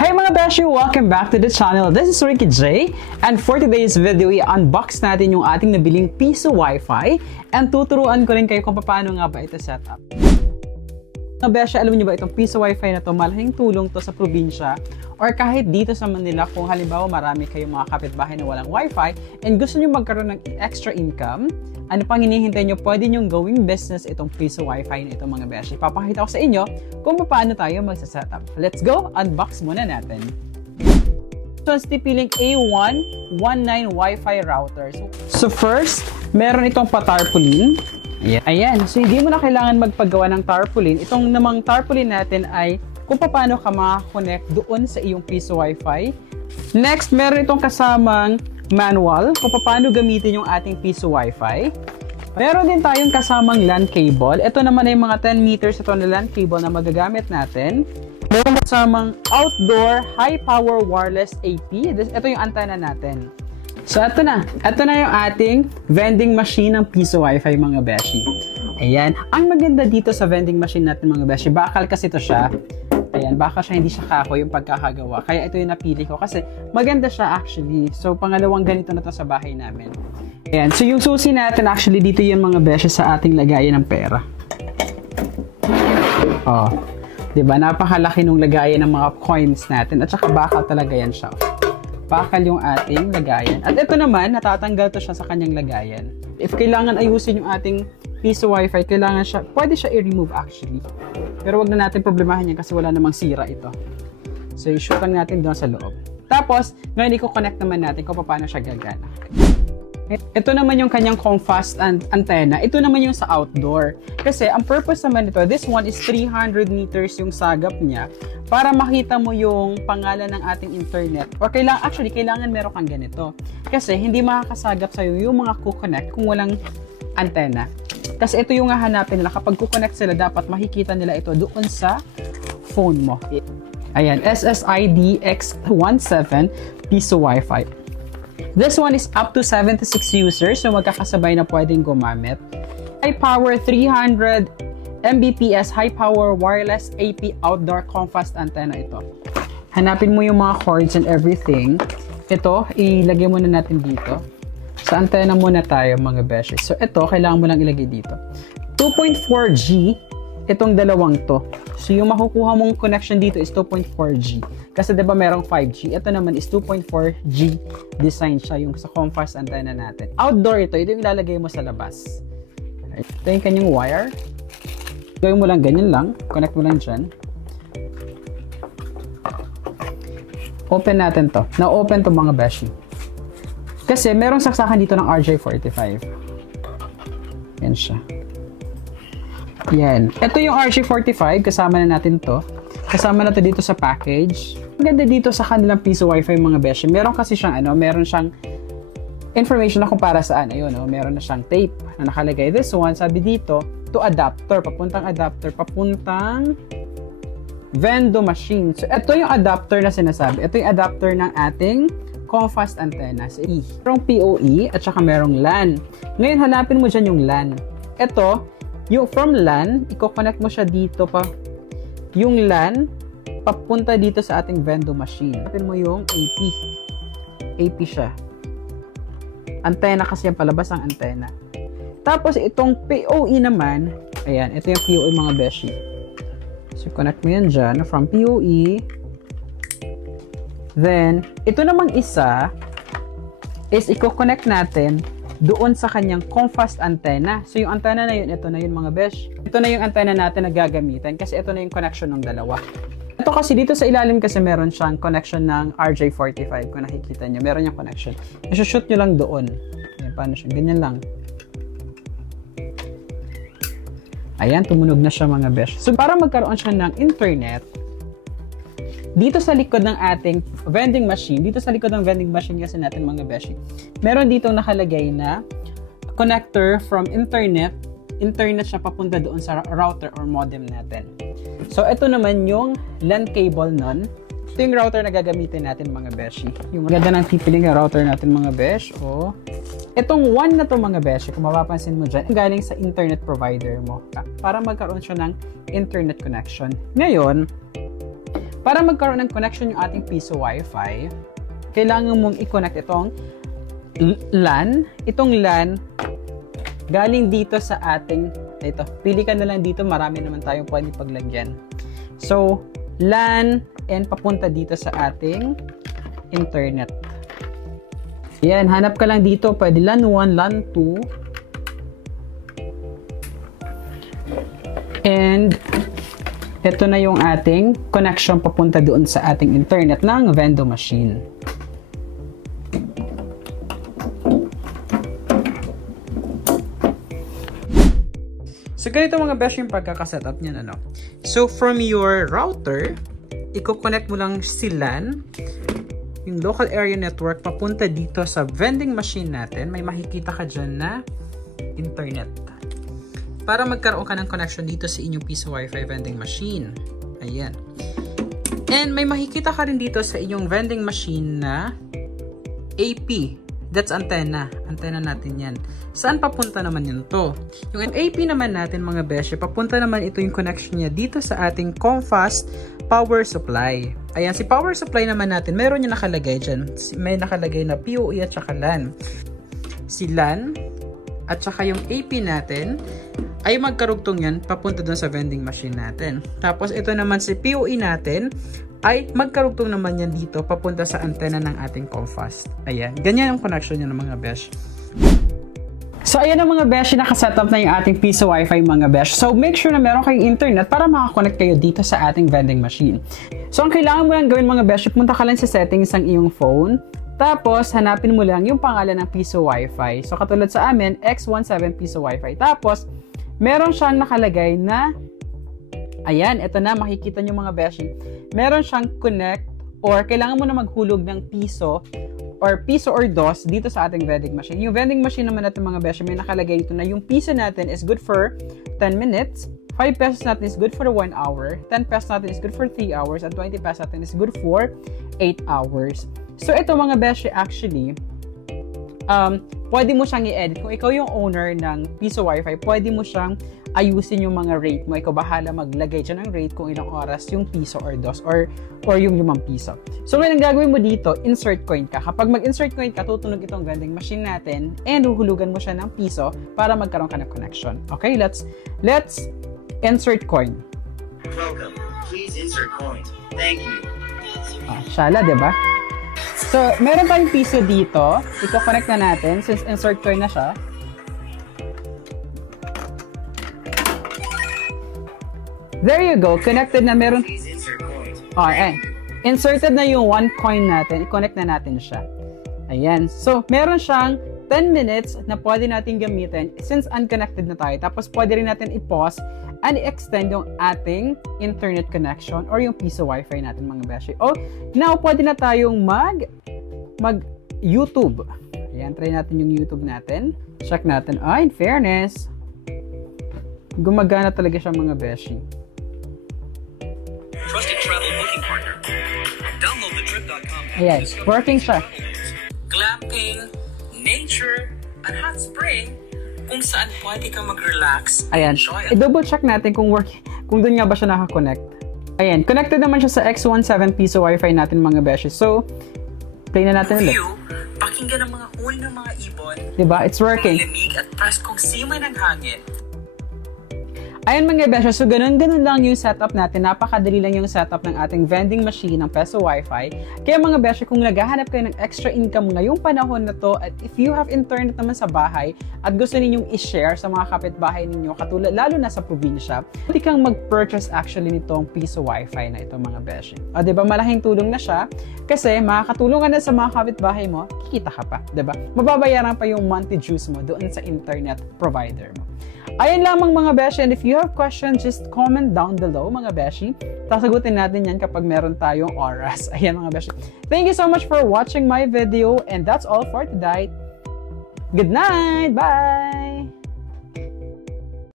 Hey mga beshi! Welcome back to the channel. This is Ricky J. And for today's video, i-unbox natin yung ating nabiling piso Wi-Fi and tuturuan ko rin kayo kung paano nga ba ito setup. Mga beshi, alam niyo ba itong piso Wi-Fi na to, malaking tulong to sa probinsya or kahit dito sa Manila kung halimbawa marami kayong mga kapitbahay na walang Wi-Fi and gusto niyo magkaroon ng extra income. Ano pang hinihintay nyo, pwede nyong gawing business itong piso Wi-Fi na itong mga beshi. Papakita ko sa inyo kung paano tayo magsasetup. Let's go! Unbox muna natin. So, piling A119 Wi-Fi router. So first, meron itong pa-tarpaulin. Ayan. So, hindi mo na kailangan magpagawa ng tarpaulin. Itong namang tarpaulin natin ay kung paano ka makakonect doon sa iyong piso Wi-Fi. Next, meron itong kasamang manual kung paano gamitin yung ating piso Wi-Fi. Meron din tayong kasamang LAN cable. Ito naman ay mga 10 meters ito na LAN cable na magagamit natin. Meron kasamang outdoor high power wireless AP. Ito yung antenna natin. So ito na yung ating vending machine ng piso Wi-Fi mga beshi. Ayan, ang maganda dito sa vending machine natin mga beshi, bakal kasi ito siya. Ayan, baka hindi siya kako yung pagkakagawa. Kaya ito yung napili ko kasi maganda siya actually. So, pangalawang ganito na to sa bahay namin. Ayan, so yung susi natin actually dito yung mga beshi sa ating lagayan ng pera. Oh, diba? Napakalaki nung lagayan ng mga coins natin at saka bakal talaga yan siya. Bakal yung ating lagayan. At ito naman, natatanggal to siya sa kanyang lagayan. If kailangan ayusin yung ating piso Wi-Fi, kailangan siya, pwede siya i-remove actually. Pero wag na natin problemahin yan kasi wala namang sira ito. So, i-shoot lang natin doon sa loob. Tapos, ngayon i-connect naman natin kung paano siya gagana. Ito naman yung kanyang COMfast antenna. Ito naman yung sa outdoor. Kasi, ang purpose naman nito, this one is 300 meters yung sagap niya para makita mo yung pangalan ng ating internet. Or kailangan meron kang ganito. Kasi, hindi makakasagap sa'yo yung mga kukonect kung walang antenna. Kasi ito yung hahanapin nila. Kapag kukonect sila, dapat makikita nila ito doon sa phone mo. Ayan, SSID X17 piso Wi-Fi. This one is up to 76 users, so magkakasabay na pwedeng gumamit. High power 300 Mbps high power wireless AP outdoor COMfast antenna ito. Hanapin mo yung mga cords and everything. Ito, ilagay muna natin dito. Sa antenna muna tayo mga beshi. So ito, kailangan mo lang ilagay dito. 2.4G, itong dalawang to. So yung makukuha mong connection dito is 2.4G. Kasi diba merong 5G. Ito naman is 2.4G design siya yung sa COMfast antenna natin. Outdoor ito yung ilalagay mo sa labas. Ito yung kanyang wire. Gawin mo lang ganyan lang. Connect mo lang dyan. Open natin to. Na-open to mga beshi. Kasi merong saksakan dito ng RJ45. Yan siya. Yan. Ito yung RJ45. Kasama na natin to. Kasama na to dito sa package. Ang ganda dito sa kanilang piso Wi-Fi mga beshi. Meron kasi siyang meron siyang information na kung para saan. Ayun, meron na siyang tape na nakalagay. This one, sabi dito, to adapter. Papuntang vendo machine. So, ito yung adapter na sinasabi. Ito yung adapter ng ating COMfast antenna sa E. Merong PoE at saka merong LAN. Ngayon, hanapin mo dyan yung LAN. Ito, yung from LAN, i-connect mo siya dito pa. Yung LAN, papunta dito sa ating vendo machine. Hanapin mo yung AP. AP siya. Antenna kasi yung palabas ang antenna. Tapos, itong PoE naman, ayan, ito yung PoE mga beshi. So, connect mo yan dyan from PoE. Then, ito namang isa is i-connect natin doon sa kanyang COMfast antenna. So, yung antenna na yun, ito na yun mga besh. Ito na yung antenna natin na gagamitin kasi ito na yung connection ng dalawa. Ito kasi dito sa ilalim kasi meron siyang connection ng RJ45. Kung nakikita nyo, meron yung connection. I-shoot nyo lang doon. Ayan, paano siya? Ganyan lang. Ayan, tumunog na siya mga besh. So, para magkaroon siya ng internet, dito sa likod ng ating vending machine, kasi natin mga beshi, meron dito nakalagay na connector from internet siya papunta doon sa router or modem natin. So, ito naman yung LAN cable nun. Ito yung router na gagamitin natin mga beshi. Yung ganda ng pipiling na router natin mga besh. Itong one na to mga beshi, kung mapapansin mo dyan, galing sa internet provider mo para magkaroon siya ng internet connection. Ngayon, Para magkaroon ng connection yung ating piso Wi-Fi, kailangan mong i-connect itong LAN. Itong LAN, galing dito sa ating, ito, pili ka na lang dito, marami naman tayong pwede paglagyan. So, LAN, and papunta dito sa ating internet. Yan, hanap ka lang dito, pwede LAN 1, LAN 2. And, ito na yung ating connection papunta doon sa ating internet ng vending machine. So, ganito mga besh yung pagkakasetup niyan, ano. So, from your router, i-connect mo lang si LAN, yung local area network, papunta dito sa vending machine natin. May makikita ka dyan na internet. Para magkaroon ka ng connection dito sa inyong piso Wi-Fi vending machine. Ayan. And may makikita ka rin dito sa inyong vending machine na AP. That's antenna. Antenna natin yan. Saan papunta naman yun to? Yung AP naman natin mga beshe, papunta naman ito yung connection niya dito sa ating Comfast power supply. Ayan, si power supply naman natin, meron yung nakalagay dyan. May nakalagay na PoE at saka LAN. Si LAN at saka yung AP natin ay magkarugtong yan papunta dun sa vending machine natin. Tapos ito naman si PoE natin ay magkarugtong naman yan dito papunta sa antena ng ating Comfast. Ayan, ganyan yung connection niya ng mga besh. So ayan ang mga besh, nakasetup na yung ating piso Wi-Fi mga besh. So make sure na meron kayong internet para makakonect kayo dito sa ating vending machine. So ang kailangan mo lang gawin mga besh, punta ka lang sa settings ng iyong phone. Tapos, hanapin mo lang yung pangalan ng piso Wi-Fi. So, katulad sa amin, X17 piso Wi-Fi. Tapos, meron siyang nakalagay na, ayan, ito na, makikita nyo mga beshi. Meron siyang connect or kailangan mo na maghulog ng piso or dos dito sa ating vending machine. Yung vending machine naman natin mga beshi, may nakalagay dito na yung piso natin is good for 10 minutes. 5 pesos natin is good for 1 hour. 10 pesos natin is good for 3 hours. At 20 pesos natin is good for 8 hours. So, ito mga beshi, actually, pwede mo siyang i-edit. Kung ikaw yung owner ng piso Wi-Fi, pwede mo siyang ayusin yung mga rate mo. Ikaw bahala maglagay dyan ng rate kung ilang oras yung piso or dos or yung 5 piso. So, ngayon ang gagawin mo dito, insert coin ka. Kapag mag-insert coin ka, tutunog itong vending machine natin and huhulugan mo siya ng piso para magkaroon ka ng connection. Okay, let's insert coin. Welcome. Please insert coin. Thank you. Shala, diba? So, meron tayong piso dito. Ito-connect na natin since insert coin na siya. There you go. Connected na meron. Ayan. Inserted na yung 1 coin natin. I-connect na natin siya. Ayan. So, meron siyang 10 minutes na pwede natin gamitin since unconnected na tayo. Tapos, pwede rin natin i-pause and i-extend yung ating internet connection or yung piso Wi-Fi natin mga beshi. Oh, now, pwede na tayong mag-YouTube. Ayan, try natin yung YouTube natin. Check natin. In fairness, gumagana talaga siya mga beshi. Trusted travel booking partner. Download the trip.com. Ayan, working siya. Glamping, nature, and hot spring kung saan pwede kang mag-relax. Ayan, i-double check natin kung doon nga ba siya nakakonect. Ayan, connected naman siya sa X17 piso Wi-Fi natin mga beshi. So, play na natin ulit. Pakinggan ang mga huli ng mga ibon. Diba? It's working. Lamig at preskong simoy ng hangin. Ayan mga besyo, so ganun lang yung setup natin. Napakadali lang yung setup ng ating vending machine ng Peso Wi-Fi. Kaya mga besyo, kung naghahanap kayo ng extra income ngayong panahon na to, at if you have internet naman sa bahay, at gusto ninyong i-share sa mga kapitbahay ninyo, katulad lalo na sa probinsya, pwede kang mag-purchase actually nitong Peso Wi-Fi na ito mga besyo. O diba, malaking tulong na siya, kasi makakatulong ka na sa mga kapitbahay mo, kikita ka pa, diba? Mababayaran pa yung monthly dues mo doon sa internet provider mo. Ayan lamang mga beshi, and if you have questions, just comment down below mga beshi. Sasagutin natin yan kapag meron tayong oras. Ayan mga beshi. Thank you so much for watching my video, and that's all for today. Good night! Bye!